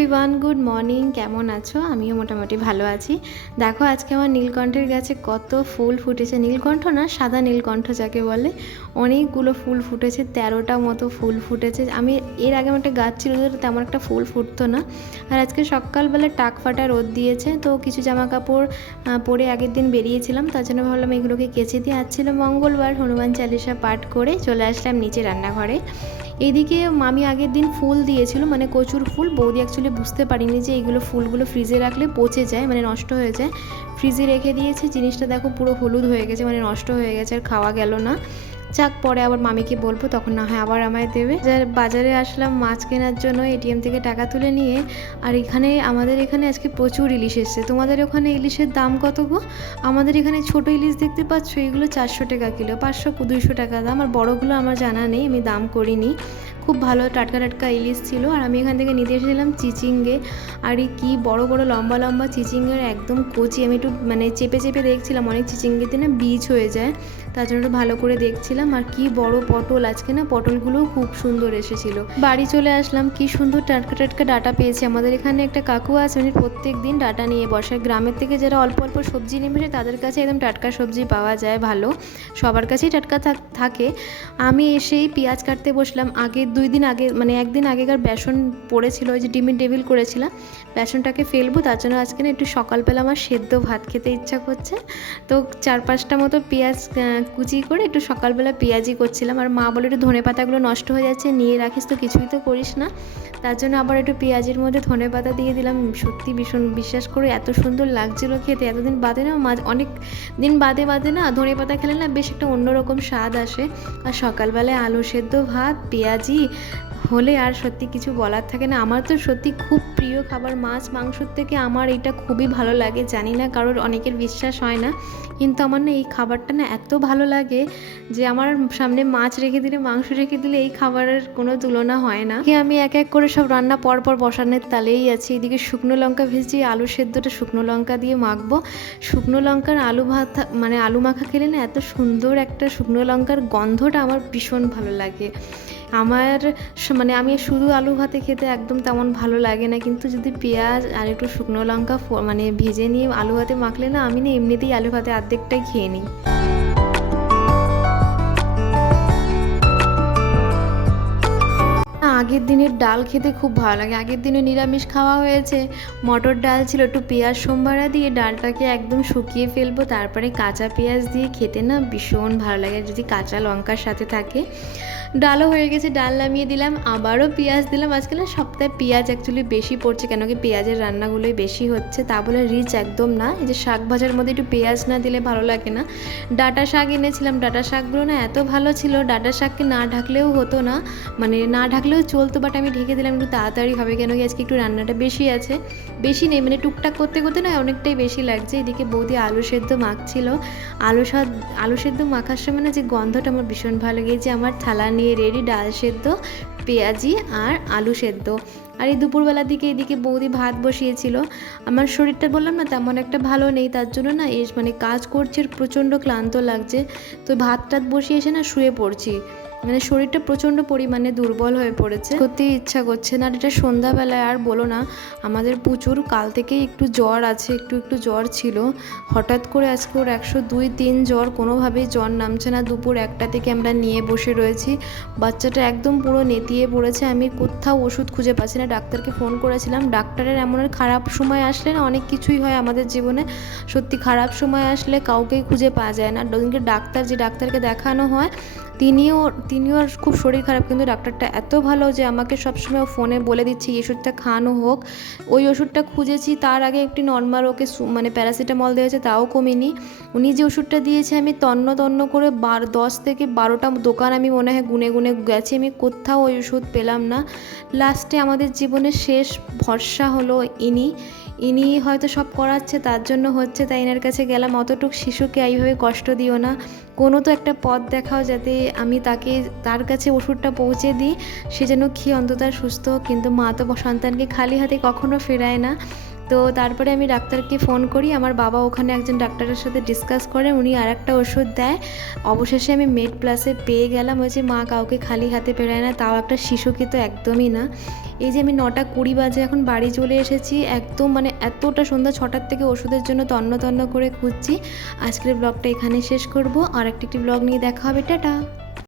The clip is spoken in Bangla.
এভরিওয়ান গুড মর্নিং কেমন আছো? আমিও মোটামুটি ভালো আছি। দেখো, আজকে আমার নীলকণ্ঠের গাছে কত ফুল ফুটেছে। নীলকণ্ঠ না, সাদা নীলকণ্ঠ যাকে বলে, অনেকগুলো ফুল ফুটেছে, তেরোটা মতো ফুল ফুটেছে। আমি এর আগে আমার একটা গাছ ছিল তেমন একটা ফুল ফুটতো না। আর আজকে সকালবেলা টাক ফাটা রোদ দিয়েছে, তো কিছু জামা কাপড় পরে আগের দিন বেরিয়েছিলাম, তার জন্য ভাবলাম এগুলোকে কেচে দিয়ে আজ ছিল মঙ্গলবার, হনুমান চালিসা পাঠ করে চলে আসলাম নিচে রান্নাঘরে। এইদিকে মামি আগের দিন ফুল দিয়েছিল মানে কচুর ফুল। বৌদি অ্যাকচুয়ালি বুঝতে পারিনি যে এইগুলো ফুলগুলো ফ্রিজে রাখলে পচে যায় মানে নষ্ট হয়ে যায়। ফ্রিজে রেখে দিয়েছে, জিনিসটা দেখো পুরো হলুদ হয়ে গেছে মানে নষ্ট হয়ে গেছে, আর খাওয়া গেল না। যাক, পরে আবার মামিকে বলব, তখন না হয় আবার আমায় দেবে। বাজারে আসলাম, মাছ কেনার জন্য এটিএম থেকে টাকা তুলে নিয়ে, আর এখানে, আমাদের এখানে আজকে প্রচুর ইলিশ এসছে। তোমাদের ওখানে ইলিশের দাম কত গো? আমাদের এখানে ছোট ইলিশ দেখতে পাচ্ছ, এগুলো চারশো টাকা কিলো, পাঁচশো দুইশো টাকা দাম। আর বড়গুলো আমার জানা নেই, আমি দাম করিনি। খুব ভালো টাটকা টাটকা ইলিশ ছিল, আর আমি এখান থেকে নিতে এসেছিলাম চিচিঙ্গে। আর এই কী বড় বড় লম্বা লম্বা চিচিঙ্গের একদম কচি, আমি একটু মানে চেপে চেপে দেখছিলাম, অনেক চিচিঙ্গেতে না বীজ হয়ে যায়। তার জন্য ভালো করে দেখছিলাম আর কি বড় পটল। আজকে না পটলগুলোও খুব সুন্দর এসেছিল। বাড়ি চলে আসলাম, কি সুন্দর টাটকা টাটকা ডাটা পেয়েছি। আমাদের এখানে একটা কাকু আছে, উনি প্রত্যেক দিন ডাটা নিয়ে বসে। গ্রামের থেকে যারা অল্প অল্প সবজি নিয়ে বসে তাদের কাছে একদম টাটকা সবজি পাওয়া যায় ভালো। সবার কাছেই টাটকা থাক- আমি এসেই পেঁয়াজ কাটতে বসলাম। আগের দুই দিন আগে মানে একদিন আগেকার বেসন পড়েছিল, ওই যে ডিমের টেবিল করেছিলাম। বেসনটাকে ফেলব, তার জন্য আজকে না একটু সকালবেলা আমার সেদ্ধ ভাত খেতে ইচ্ছা করছে। তো চার পাঁচটা মতো পেঁয়াজ কুচি করে একটু সকালবেলা পেঁয়াজি করছিলাম। আর মা বলে একটু ধনে পাতাগুলো নষ্ট হয়ে যাচ্ছে, নিয়ে রাখিস তো, কিছুই তো করিস না। তার জন্য আবার একটু পেঁয়াজের মধ্যে ধনে পাতা দিয়ে দিলাম। সত্যি ভীষণ বিশ্বাস করে এত সুন্দর লাগছিল খেতে। এতদিন বাদে না, মাঝ অনেক দিন বাদে বাদে না ধনে পাতা খেলে না বেশ একটা অন্যরকম স্বাদ আসে। আর সকালবেলায় আলু সেদ্ধ ভাত, পেঁয়াজি হলে আর সত্যি কিছু বলার থাকে না। আমার তো সত্যি খুব প্রিয় খাবার মাছ মাংসর থেকে আমার এটা খুবই ভালো লাগে। জানি না কারোর অনেকের বিশ্বাস হয় না, কিন্তু আমার না এই খাবারটা না এত ভালো লাগে যে আমার সামনে মাছ রেখে দিলে, মাংস রেখে দিলে এই খাবারের কোনো তুলনা হয় না। আমি এক এক করে সব রান্না পর পর বসানোর তালেই আছি। এদিকে শুকনো লঙ্কা ভেজে আলু সেদ্ধটা শুকনো লঙ্কা দিয়ে মাখবো। শুকনো লঙ্কার আলু ভাত মানে আলু মাখা খেলে না এত সুন্দর একটা শুকনো লঙ্কার গন্ধটা আমার ভীষণ ভালো লাগে। আমার মানে আমি শুধু আলু ভাতে খেতে একদম তেমন ভালো লাগে না, কিন্তু যদি পেঁয়াজ আর একটু শুকনো লঙ্কা মানে ভেজে নিয়ে আলু ভাতে মাখলে না আমি না এমনিতেই আলু ভাতে অর্ধেকটাই খেয়ে নিই। আগের দিনের ডাল খেতে খুব ভালো লাগে। আগের দিনে নিরামিষ খাওয়া হয়েছে, মটর ডাল ছিল, একটু পেঁয়াজ সোমবারা দিয়ে ডালটাকে একদম শুকিয়ে ফেলব, তারপরে কাঁচা পেঁয়াজ দিয়ে খেতে না ভীষণ ভালো লাগে। যদি কাঁচা লঙ্কার সাথে থাকে ডালও হয়ে গেছে, ডাল নামিয়ে দিলাম, আবারও পেঁয়াজ দিলাম। আজকে না সপ্তাহে পেঁয়াজ অ্যাকচুয়ালি বেশি পড়ছে, কেন কি পেঁয়াজের রান্নাগুলোই বেশি হচ্ছে, তা বলে রিচ একদম না। এই যে শাক ভাজার মধ্যে একটু পেঁয়াজ না দিলে ভালো লাগে না। ডাটা শাক এনেছিলাম, ডাটা শাকগুলো না এত ভালো ছিল, ডাটা শাককে না ঢাকলেও হতো না মানে না ঢাকলেও চলতো বাট আমি ঢেকে দিলাম একটু তাড়াতাড়ি হবে কেন কি আজকে একটু রান্নাটা বেশি আছে। বেশি নেই মানে টুকটাক করতে করতে না অনেকটাই বেশি লাগছে, এদিকে বৌদি আলু সেদ্ধ মাখছিল। আলু সাদ, আলু সেদ্ধ মাখার সময় না যে গন্ধটা আমার ভীষণ ভালো লাগে এই যে আমার থালা নিয়ে রেডি ডাল সেদ্ধ, পেঁয়াজি আর আলু সেদ্ধ। আর এই দুপুরবেলার দিকে এদিকে বৌদি ভাত বসিয়েছিল। আমার শরীরটা বললাম না তেমন একটা ভালো নেই, তার জন্য না এস মানে কাজ করছে, প্রচণ্ড ক্লান্ত লাগছে। তো ভাত টাত বসিয়ে এসে না শুয়ে পড়ছি। মানে শরীরটা প্রচণ্ড পরিমাণে দুর্বল হয়ে পড়েছে। সত্যি ইচ্ছা করছে না। এটা সন্ধ্যাবেলায় আর বলো না, আমাদের প্রচুর কাল থেকেই একটু জ্বর আছে, একটু একটু জ্বর ছিল। হঠাৎ করে আজকে ওর একশো দুই তিন জ্বর কোনোভাবেই জ্বর নামছে না। দুপুর একটা থেকে আমরা নিয়ে বসে রয়েছি। বাচ্চাটা একদম পুরো নেতিয়ে পড়েছে। আমি কোথাও ওষুধ খুঁজে পাচ্ছি না। ডাক্তারকে ফোন করেছিলাম। ডাক্তারের এমন খারাপ সময় আসলে না, অনেক কিছুই হয় আমাদের জীবনে। সত্যি খারাপ সময় আসলে কাউকেই খুঁজে পাওয়া যায় না। ডাক্তার যে ডাক্তারকে দেখানো হয় তিনিও তিনিও আর খুব শরীর খারাপ, কিন্তু ডাক্তারটা এত ভালো যে আমাকে সবসময় ফোনে বলে দিচ্ছে, এই ওষুধটা খাওয়ানো হোক। ওই ওষুধটা খুঁজেছি, তার আগে একটি নর্মাল ওকে মানে প্যারাসিটামল দিয়েছে তাও কমেনি। উনি যে ওষুধটা দিয়েছে, আমি তন্ন তন্ন করে বার, দশ থেকে বারোটা দোকান আমি মনে হয় গুনে গুনে গেছি, আমি কোথাও ওই ওষুধ পেলাম না। লাস্টে আমাদের জীবনের শেষ ভরসা হলো ইনি। ইনি হয়তো সব করাচ্ছে, তার জন্য হচ্ছে, তাই এনার কাছে গেলাম, অতটুক শিশুকে এইভাবে কষ্ট দিও না। কোনো তো একটা পথ দেখাও যাতে আমি তাকে, তার কাছে ওষুধটা পৌঁছে দিই, সে যেন খেয়ে অন্তত সুস্থ কিন্তু মা তো সন্তানকে খালি হাতে কখনো ফেরায় না। তো তারপরে আমি ডাক্তারকে ফোন করি, আমার বাবা ওখানে একজন ডাক্তারের সাথে ডিসকাস করে, উনি আর একটা ওষুধ দেয়। অবশেষে আমি মেড প্লাসে পেয়ে গেলাম, ওই যে মা কাউকে খালি হাতে পেরায় না, তাও একটা শিশুকে তো একদমই না। এই যে আমি নটা কুড়ি বাজে এখন বাড়ি চলে এসেছি, একদম মানে এতটা সন্ধ্যা ছটার থেকে ওষুধের জন্য তন্ন তন্ন করে খুঁজছি। আজকের ব্লগটা এখানে শেষ করব আর একটা একটি ব্লগ নিয়ে দেখা হবে, টাটা!